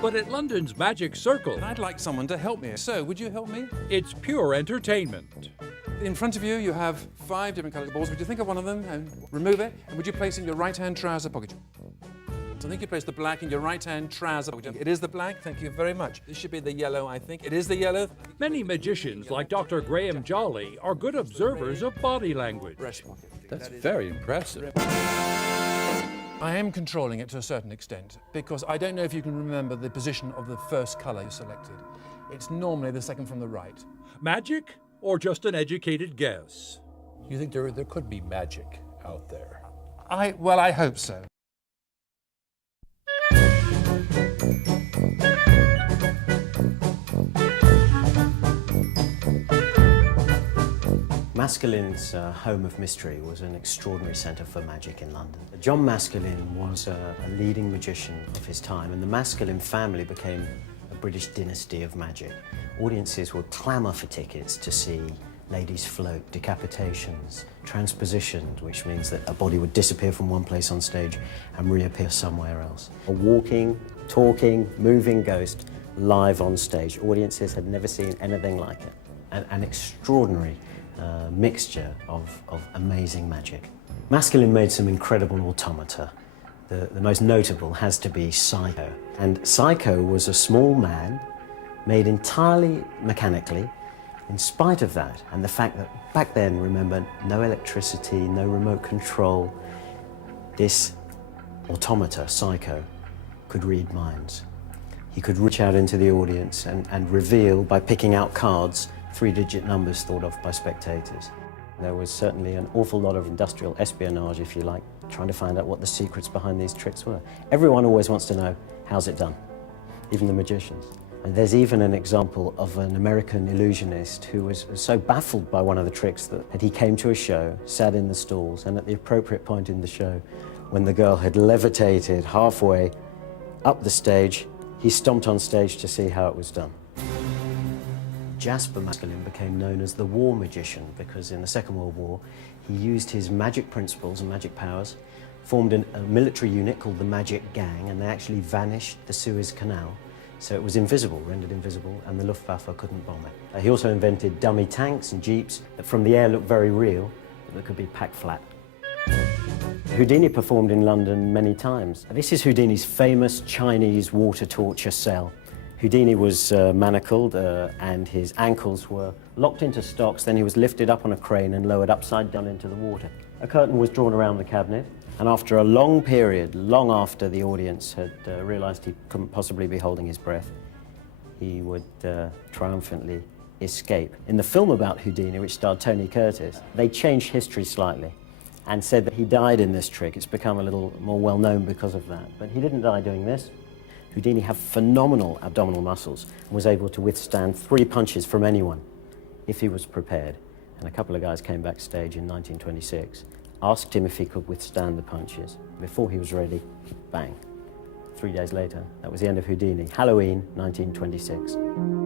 But at London's Magic Circle, And I'd like someone to help me. So, would you help me? it's pure entertainment. In front of you, you have 5 different coloured balls. Would you think of one of them and remove it? And would you place it in your right-hand trouser pocket? So I think you place the black in your right-hand trouser pocket. It is the black. Thank you very much. This should be the yellow, I think. It is the yellow. Many magicians, like Dr. Graham Jolly, are good observers of body language. Breast pocket. That's very impressive. I am controlling it to a certain extent because I don't know if you can remember the position of the first colour you selected. It's normally the second from the right. Magic or just an educated guess? You think there could be magic out there? Well, I hope so. Maskelyne's Home of Mystery was an extraordinary centre for magic in London. John Maskelyne was a leading magician of his time, and the Maskelyne family became a British dynasty of magic. Audiences would clamour for tickets to see ladies float, decapitations, transpositions, which means that a body would disappear from one place on stage and reappear somewhere else. A walking, talking, moving ghost live on stage. Audiences had never seen anything like it. An extraordinary mixture of amazing magic. Maskelyne made some incredible automata. The most notable has to be Psycho. And Psycho was a small man made entirely mechanically. In spite of that, and the fact that back then, remember, no electricity, no remote control, this automata, Psycho, could read minds. He could reach out into the audience and reveal, by picking out cards, 3-digit numbers thought of by spectators. There was certainly an awful lot of industrial espionage, if you like, trying to find out what the secrets behind these tricks were. Everyone always wants to know, how's it done? Even the magicians. And there's even an example of an American illusionist who was so baffled by one of the tricks that he came to a show, sat in the stalls, and at the appropriate point in the show, when the girl had levitated halfway up the stage, he stomped on stage to see how it was done. Jasper Maskelyne became known as the War Magician because in the Second World War, he used his magic principles and magic powers, formed a military unit called the Magic Gang, and they actually vanished the Suez Canal. So it was invisible, rendered invisible, and the Luftwaffe couldn't bomb it. He also invented dummy tanks and jeeps that from the air looked very real, but that could be packed flat. Houdini performed in London many times. This is Houdini's famous Chinese water torture cell. Houdini was manacled and his ankles were locked into stocks, then he was lifted up on a crane and lowered upside down into the water. A curtain was drawn around the cabinet, and after a long period, long after the audience had realised he couldn't possibly be holding his breath, he would triumphantly escape. In the film about Houdini, which starred Tony Curtis, they changed history slightly and said that he died in this trick. It's become a little more well-known because of that. But he didn't die doing this. Houdini had phenomenal abdominal muscles and was able to withstand 3 punches from anyone if he was prepared. And a couple of guys came backstage in 1926, asked him if he could withstand the punches. Before he was ready, bang. 3 days later, that was the end of Houdini. Halloween, 1926.